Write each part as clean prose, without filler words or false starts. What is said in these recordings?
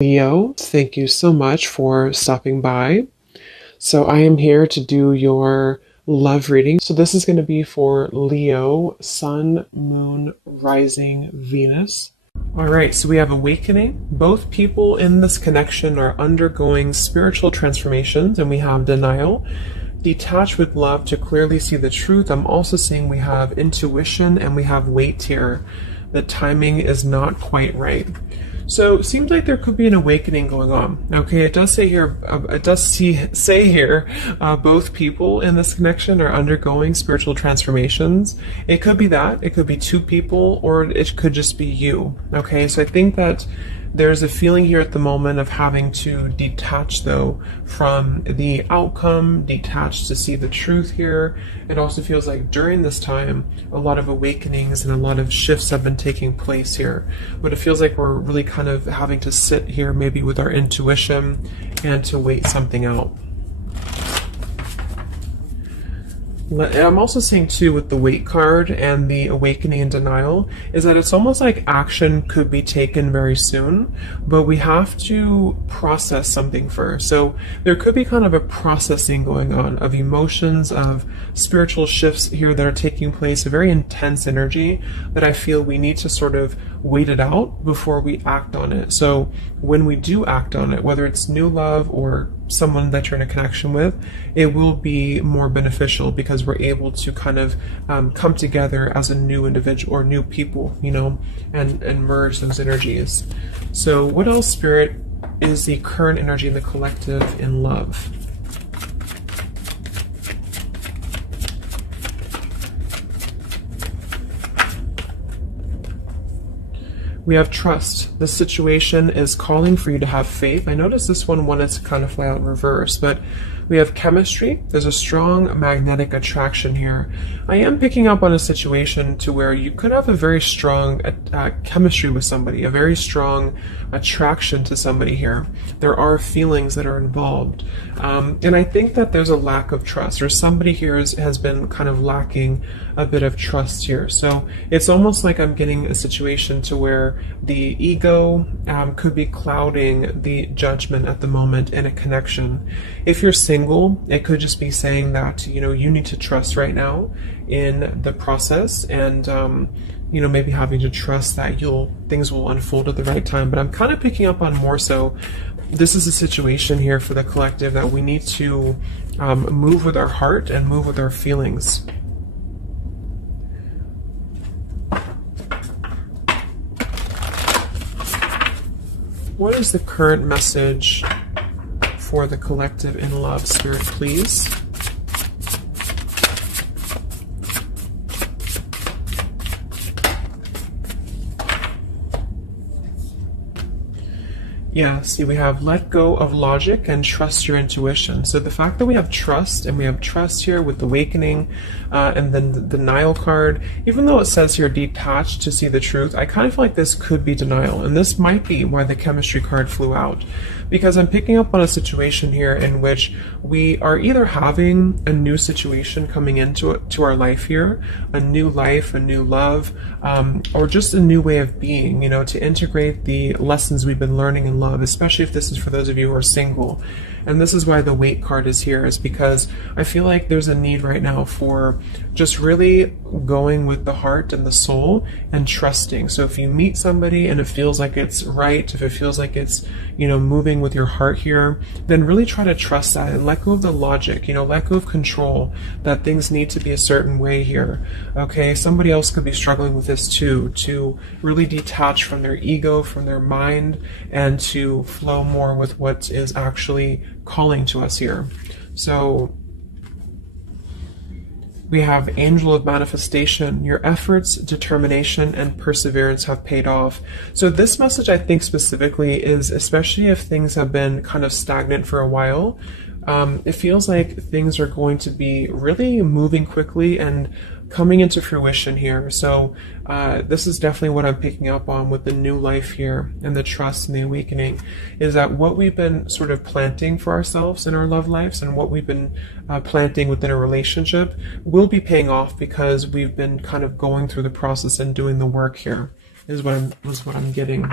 Leo, thank you so much for stopping by. So, I am here to do your love reading. So, this is going to be for Leo, Sun, Moon, Rising, Venus. All right, so we have awakening. Both people in this connection are undergoing spiritual transformations, and we have denial. Detach with love to clearly see the truth. I'm also seeing we have intuition and we have weight here. The timing is not quite right. So it seems like there could be an awakening going on. Okay, it does say here, both people in this connection are undergoing spiritual transformations. It could be that, it could be two people, or it could just be you. Okay, so I think that there's a feeling here at the moment of having to detach, though, from the outcome, detach to see the truth here. It also feels like during this time, a lot of awakenings and a lot of shifts have been taking place here. But it feels like we're really kind of having to sit here maybe with our intuition and to wait something out. I'm also seeing too with the weight card and the awakening and denial is that it's almost like action could be taken very soon, but we have to process something first. So there could be kind of a processing going on of emotions, of spiritual shifts here that are taking place, a very intense energy that I feel we need to sort of wait it out before we act on it. So when we do act on it, whether it's new love or someone that you're in a connection with, it will be more beneficial because we're able to kind of come together as a new individual or new people, you know, and merge those energies. So what else, Spirit, is the current energy in the collective in love? We have trust. This situation is calling for you to have faith. I noticed this one wanted to kind of fly out in reverse, but we have chemistry. There's a strong magnetic attraction here. I am picking up on a situation to where you could have a very strong chemistry with somebody, a very strong attraction to somebody here. There are feelings that are involved. And I think that there's a lack of trust, or somebody here has been kind of lacking a bit of trust here. So it's almost like I'm getting a situation to where the ego could be clouding the judgment at the moment in a connection. If you're single, it could just be saying that, you know, you need to trust right now in the process, and you know, maybe having to trust that things will unfold at the right time. But I'm kind of picking up on more so this is a situation here for the collective that we need to move with our heart and move with our feelings. What is the current message for the collective in love, Spirit, please? Yeah, see, we have let go of logic and trust your intuition. So the fact that we have trust, and we have trust here with awakening, and then the denial card, even though it says here detached to see the truth, I kind of feel like this could be denial. And this might be why the chemistry card flew out. Because I'm picking up on a situation here in which we are either having a new situation coming into our life here, a new life, a new love, or just a new way of being, you know, to integrate the lessons we've been learning in love, especially if this is for those of you who are single. And this is why the weight card is here, is because I feel like there's a need right now for just really going with the heart and the soul and trusting. So if you meet somebody and it feels like it's right, if it feels like it's, you know, moving with your heart here, then really try to trust that and let go of the logic, you know, let go of control, that things need to be a certain way here. Okay, somebody else could be struggling with this too, to really detach from their ego, from their mind, and to flow more with what is actually calling to us here. So we have Angel of Manifestation. Your efforts, determination, and perseverance have paid off. So this message, I think specifically, is especially if things have been kind of stagnant for a while, it feels like things are going to be really moving quickly and coming into fruition here. So this is definitely what I'm picking up on with the new life here and the trust and the awakening, is that what we've been sort of planting for ourselves in our love lives and what we've been planting within a relationship will be paying off because we've been kind of going through the process and doing the work here, is what I'm getting.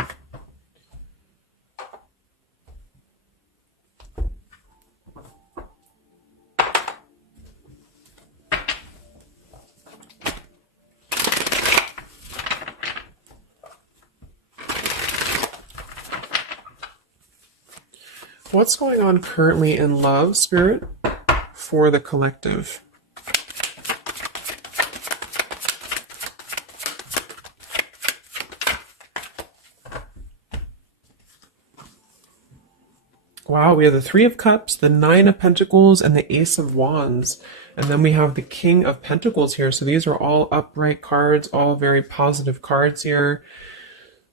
What's going on currently in love, Spirit, for the collective? Wow, we have the Three of Cups, the Nine of Pentacles, and the Ace of Wands. And then we have the King of Pentacles here. So these are all upright cards, all very positive cards here.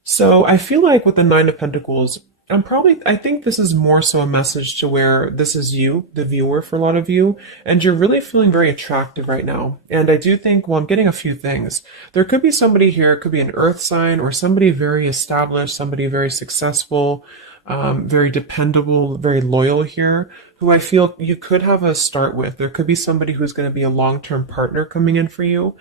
So I feel like with the Nine of Pentacles, I think this is more so a message to where this is you, the viewer, for a lot of you, and you're really feeling very attractive right now. And I do think, well, I'm getting a few things. There could be somebody here, it could be an earth sign or somebody very established, somebody very successful, very dependable, very loyal here, who I feel you could have a start with. There could be somebody who's going to be a long-term partner coming in for you.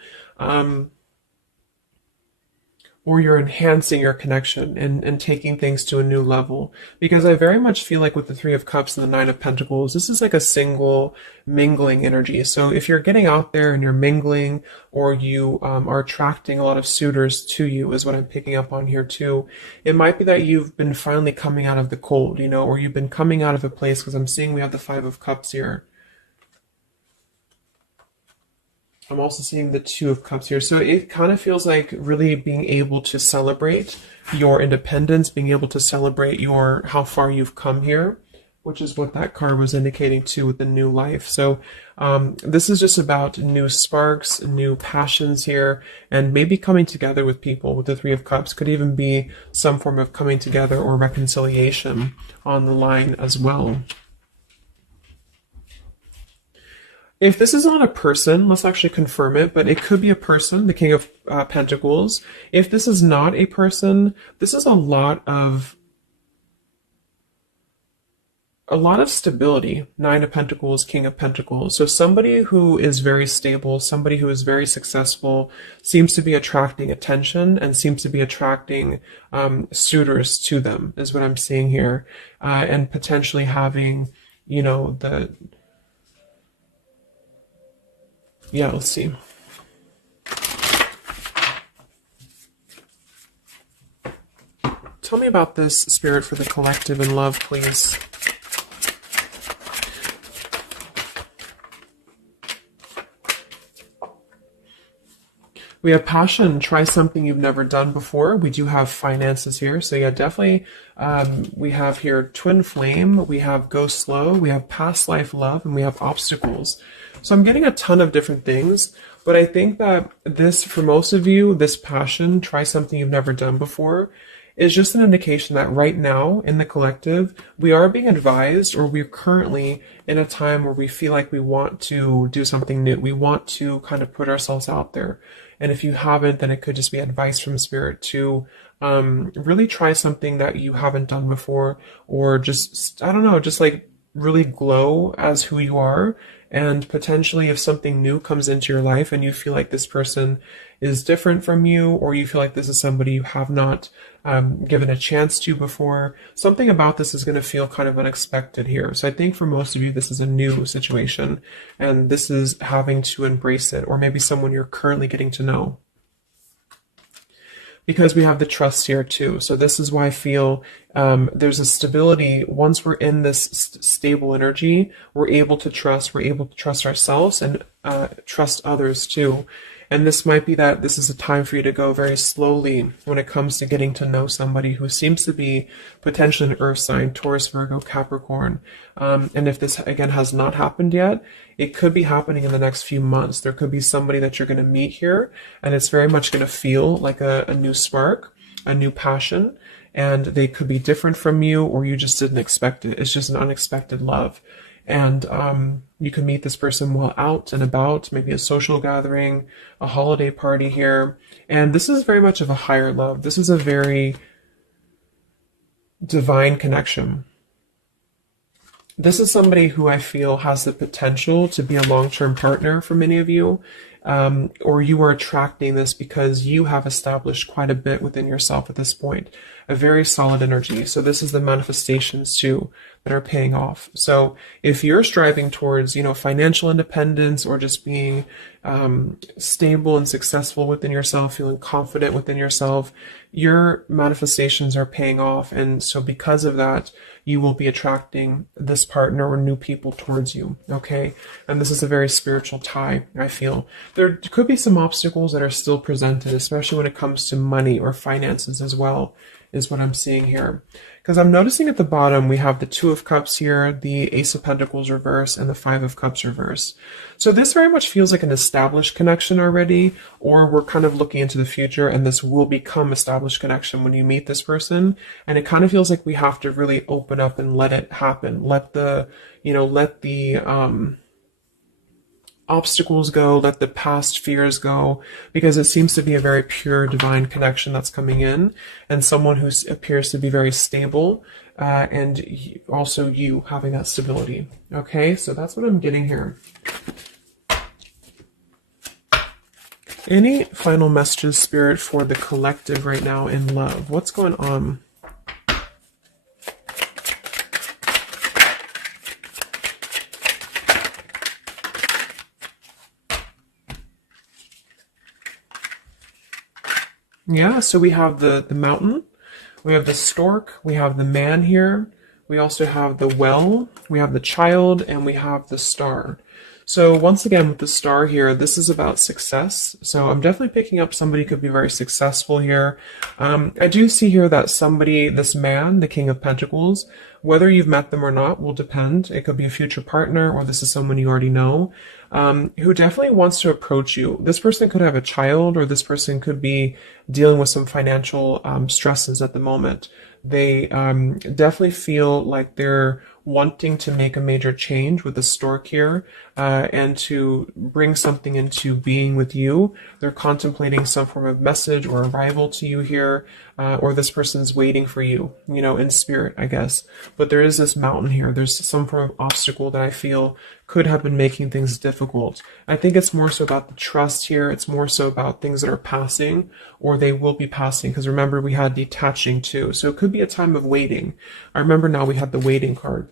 Or you're enhancing your connection and taking things to a new level. Because I very much feel like with the Three of Cups and the Nine of Pentacles, this is like a single mingling energy. So if you're getting out there and you're mingling, or you are attracting a lot of suitors to you, is what I'm picking up on here too. It might be that you've been finally coming out of the cold, you know, or you've been coming out of a place, because I'm seeing we have the Five of Cups here. I'm also seeing the Two of Cups here. So it kind of feels like really being able to celebrate your independence, being able to celebrate how far you've come here, which is what that card was indicating too with the new life. So this is just about new sparks, new passions here, and maybe coming together with people with the Three of Cups. Could even be some form of coming together or reconciliation on the line as well. If this is not a person, let's actually confirm it, but it could be a person, the King of Pentacles. If this is not a person, this is a lot of stability. Nine of Pentacles, King of Pentacles. So somebody who is very stable, somebody who is very successful, seems to be attracting attention and seems to be attracting suitors to them, is what I'm seeing here. And potentially having, you know, let's see. Tell me about this, Spirit, for the collective in love, please. We have passion. Try something you've never done before. We do have finances here. So yeah, definitely. We have here twin flame. We have go slow. We have past life love, and we have obstacles. So I'm getting a ton of different things, but I think that this, for most of you, this passion, try something you've never done before, is just an indication that right now in the collective, we are being advised, or we're currently in a time where we feel like we want to do something new. We want to kind of put ourselves out there. And if you haven't, then it could just be advice from Spirit to really try something that you haven't done before, or just, I don't know, just like really glow as who you are. And potentially if something new comes into your life and you feel like this person is different from you, or you feel like this is somebody you have not given a chance to before, something about this is going to feel kind of unexpected here. So I think for most of you, this is a new situation, and this is having to embrace it, or maybe someone you're currently getting to know. Because we have the trust here too. So this is why I feel there's a stability. Once we're in this stable energy, we're able to trust ourselves and trust others too. And this might be that this is a time for you to go very slowly when it comes to getting to know somebody who seems to be potentially an earth sign, Taurus, Virgo, Capricorn. And if this, again, has not happened yet, it could be happening in the next few months. There could be somebody that you're going to meet here, and it's very much going to feel like a new spark, a new passion, and they could be different from you, or you just didn't expect it. It's just an unexpected love. And you can meet this person while out and about, maybe a social gathering, a holiday party here. And this is very much of a higher love. This is a very divine connection. This is somebody who I feel has the potential to be a long-term partner for many of you. or you are attracting this because you have established quite a bit within yourself at this point. A very solid energy. So this is the manifestations too that are paying off. So if you're striving towards, financial independence or just being stable and successful within yourself, feeling confident within yourself, your manifestations are paying off. And so because of that, you will be attracting this partner or new people towards you. Okay. And this is a very spiritual tie, I feel. There could be some obstacles that are still presented, especially when it comes to money or finances as well, is what I'm seeing here. Because I'm noticing at the bottom, we have the Two of Cups here, the Ace of Pentacles reverse, and the Five of Cups reverse. So this very much feels like an established connection already, or we're kind of looking into the future, and this will become established connection when you meet this person. And it kind of feels like we have to really open up and let it happen. Let the obstacles go, let the past fears go, because it seems to be a very pure divine connection that's coming in, and someone who appears to be very stable, and also you having that stability. Okay, so that's what I'm getting here. Any final messages, Spirit, for the collective right now in love? What's going on? Yeah, so we have the mountain, we have the stork, we have the man here, we also have the well, we have the child, and we have the star. So once again, with the star here, this is about success. So I'm definitely picking up somebody could be very successful here. I do see here that somebody, this man, the King of Pentacles, whether you've met them or not will depend. It could be a future partner, or this is someone you already know, who definitely wants to approach you. This person could have a child, or this person could be dealing with some financial stresses at the moment. They definitely feel like they're wanting to make a major change with the stork here, and to bring something into being with you. They're contemplating some form of message or arrival to you here, or this person's waiting for you, in spirit, I guess. But there is this mountain here. There's some form of obstacle that I feel could have been making things difficult. I think it's more so about the trust here. It's more so about things that are passing, or they will be passing. Because remember, we had detaching too. So it could be a time of waiting. I remember now we had the waiting card.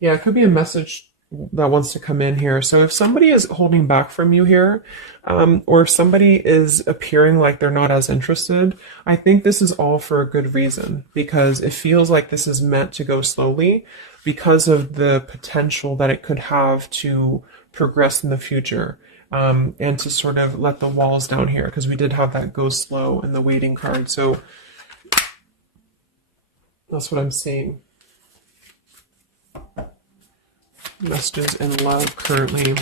Yeah, it could be a message that wants to come in here. So if somebody is holding back from you here, or if somebody is appearing like they're not as interested, I think this is all for a good reason, because it feels like this is meant to go slowly because of the potential that it could have to progress in the future, and to sort of let the walls down here, because we did have that go slow in the waiting card. So that's what I'm seeing. Messages in love currently.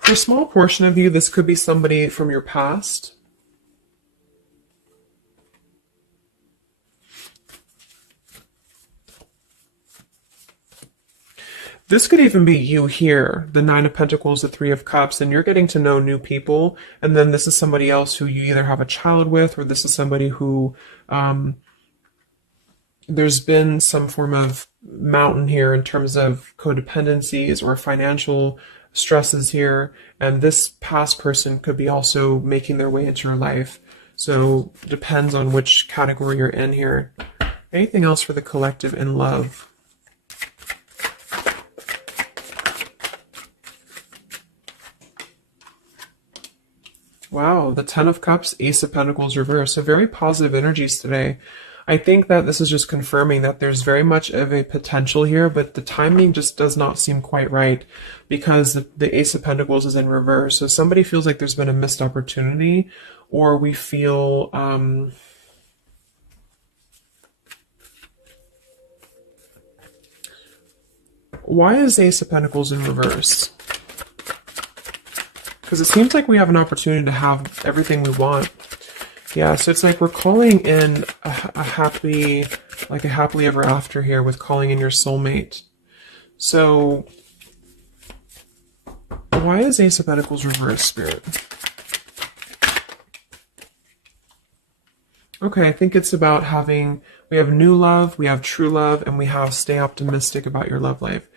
For a small portion of you, this could be somebody from your past. This could even be you here, the Nine of Pentacles, the Three of Cups, and you're getting to know new people. And then this is somebody else who you either have a child with, or this is somebody who there's been some form of mountain here in terms of codependencies or financial stresses here. And this past person could be also making their way into your life. So it depends on which category you're in here. Anything else for the collective in love? Wow, the Ten of Cups, Ace of Pentacles reverse. So very positive energies today. I think that this is just confirming that there's very much of a potential here, but the timing just does not seem quite right, because the Ace of Pentacles is in reverse. So somebody feels like there's been a missed opportunity, or we feel why is Ace of Pentacles in reverse? Because it seems like we have an opportunity to have everything we want. Yeah, so it's like we're calling in a happily ever after here, with calling in your soulmate. So why is Ace of Pentacles reverse, Spirit? Okay, I think it's about having, we have new love, we have true love, and we have stay optimistic about your love life.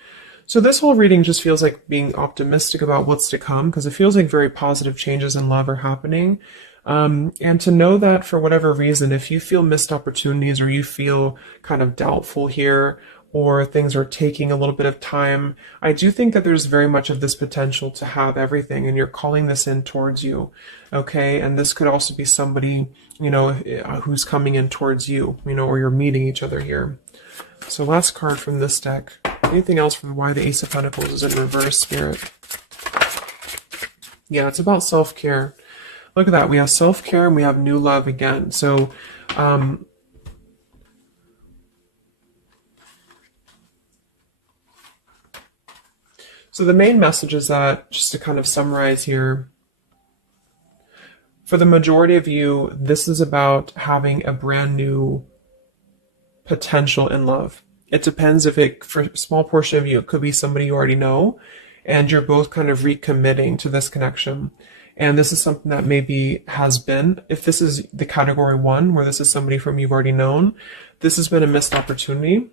So this whole reading just feels like being optimistic about what's to come, because it feels like very positive changes in love are happening. And to know that for whatever reason, if you feel missed opportunities or you feel kind of doubtful here, or things are taking a little bit of time, I do think that there's very much of this potential to have everything, and you're calling this in towards you. Okay, and this could also be somebody, you know, who's coming in towards you, you know, or you're meeting each other here. So last card from this deck. Anything else from why the Ace of Pentacles is in reverse, Spirit? Yeah, it's about self-care. Look at that. We have self-care and we have new love again. So, so the main message is that, just to kind of summarize here, for the majority of you, this is about having a brand new potential in love. It depends if it, for a small portion of you, it could be somebody you already know, and you're both kind of recommitting to this connection. And this is something that maybe has been, if this is the category 1, where this is somebody from you've already known, this has been a missed opportunity.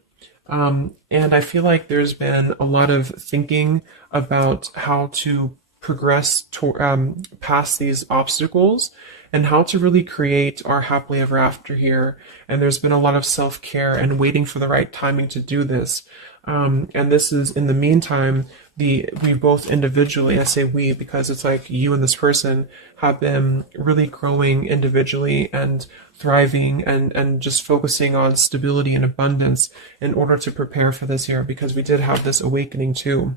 And I feel like there's been a lot of thinking about how to progress to, past these obstacles and how to really create our happily ever after here. And there's been a lot of self-care and waiting for the right timing to do this. And this is, in the meantime, we both individually, I say we because it's like you and this person have been really growing individually and thriving and just focusing on stability and abundance in order to prepare for this year, because we did have this awakening too.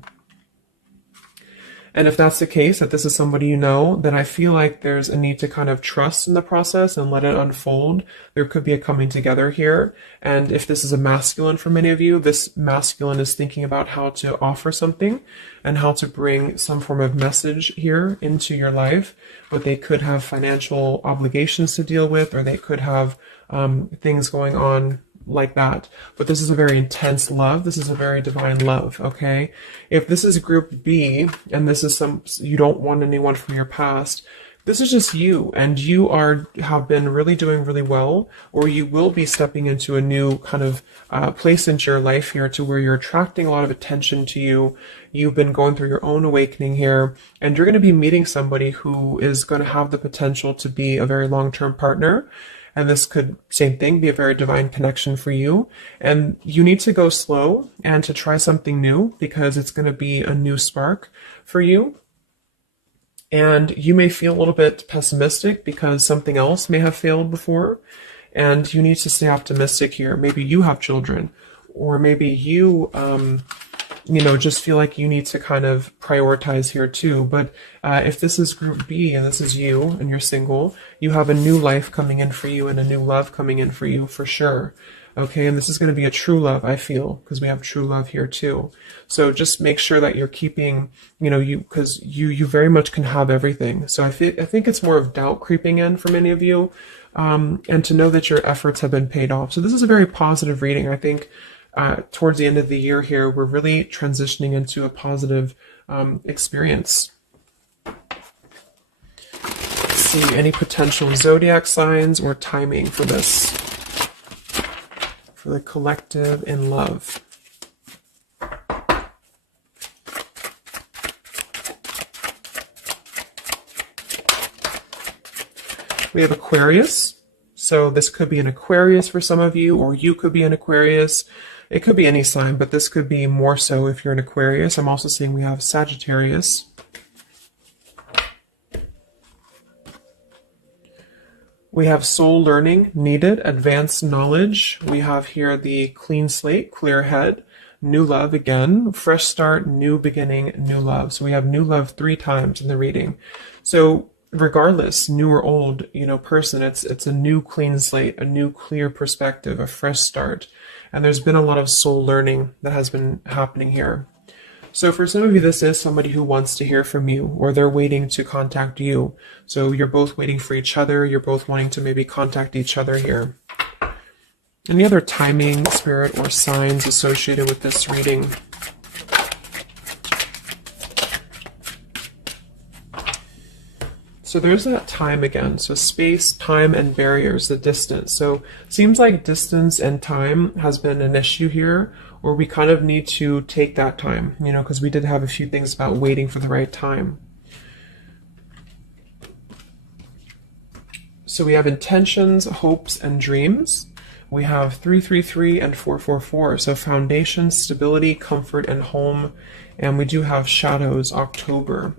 And if that's the case, that this is somebody you know, then I feel like there's a need to kind of trust in the process and let it unfold. There could be a coming together here. And if this is a masculine for many of you, this masculine is thinking about how to offer something and how to bring some form of message here into your life. But they could have financial obligations to deal with, or they could have things going on like that. But this is a very intense love. This is a very divine love, okay? If this is group B, and this is you don't want anyone from your past, this is just you, and you have been really doing really well, or you will be stepping into a new kind of place into your life here, to where you're attracting a lot of attention to you. You've been going through your own awakening here, and you're going to be meeting somebody who is going to have the potential to be a very long-term partner. And this could, same thing, be a very divine connection for you. And you need to go slow and to try something new, because it's going to be a new spark for you. And you may feel a little bit pessimistic because something else may have failed before. And you need to stay optimistic here. Maybe you have children, or maybe you, just feel like you need to kind of prioritize here too. But if this is group B and this is you and you're single, you have a new life coming in for you and a new love coming in for you for sure. Okay, and this is going to be a true love, I feel, because we have true love here too. So just make sure that you're keeping, because you very much can have everything. So I think it's more of doubt creeping in for many of you, and to know that your efforts have been paid off. So this is a very positive reading. I think towards the end of the year here, we're really transitioning into a positive experience. Let's see, any potential zodiac signs or timing for this, for the collective in love. We have Aquarius. So this could be an Aquarius for some of you, or you could be an Aquarius. It could be any sign, but this could be more so if you're an Aquarius. I'm also seeing we have Sagittarius. We have soul learning needed, advanced knowledge. We have here the clean slate, clear head, new love again, fresh start, new beginning, new love. So we have new love 3 times in the reading. So regardless, new or old, person, it's a new clean slate, a new clear perspective, a fresh start. And there's been a lot of soul learning that has been happening here. So for some of you, this is somebody who wants to hear from you, or they're waiting to contact you. So you're both waiting for each other. You're both wanting to maybe contact each other here. Any other timing, spirit, or signs associated with this reading? So there's that time again. So space, time, and barriers, the distance. So seems like distance and time has been an issue here, or we kind of need to take that time, you know, because we did have a few things about waiting for the right time. So we have intentions, hopes, and dreams. We have 333 and 444. So foundation, stability, comfort, and home. And we do have shadows, October.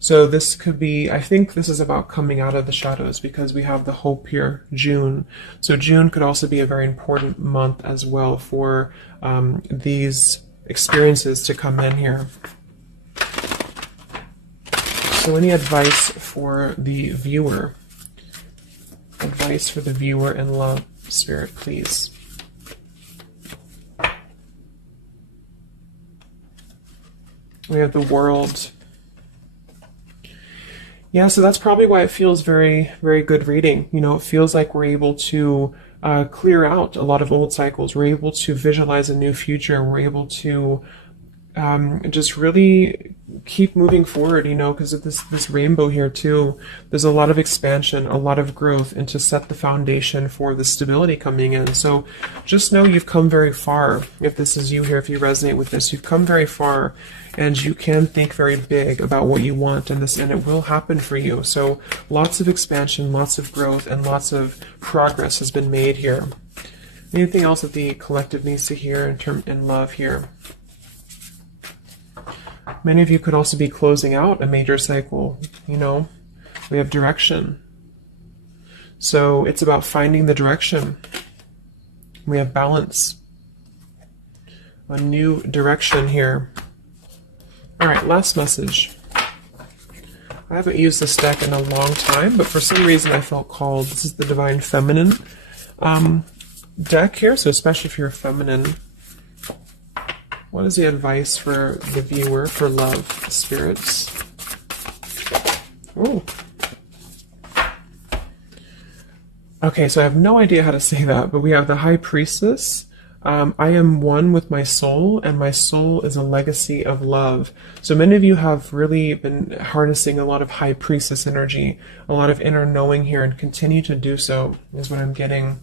So this could be, I think this is about coming out of the shadows, because we have the hope here, June. So June could also be a very important month as well for these experiences to come in here. So any advice for the viewer? Advice for the viewer in love, Spirit, please. We have the World. Yeah, so that's probably why it feels very, very good reading. You know, it feels like we're able to clear out a lot of old cycles. We're able to visualize a new future. We're able to just really keep moving forward, you know, because of this rainbow here too. There's a lot of expansion, a lot of growth, and to set the foundation for the stability coming in. So just know you've come very far. If this is you here, if you resonate with this, you've come very far, and you can think very big about what you want, and it will happen for you. So lots of expansion, lots of growth, and lots of progress has been made here. Anything else that the collective needs to hear in love here? Many of you could also be closing out a major cycle. You know, we have direction. So it's about finding the direction. We have balance. A new direction here. All right, last message. I haven't used this deck in a long time, but for some reason I felt called. This is the Divine Feminine deck here, so especially if you're feminine. What is the advice for the viewer for love, spirits? Ooh. Okay, so I have no idea how to say that, but we have the High Priestess. I am one with my soul, and my soul is a legacy of love. So many of you have really been harnessing a lot of High Priestess energy, a lot of inner knowing here, and continue to do so, is what I'm getting.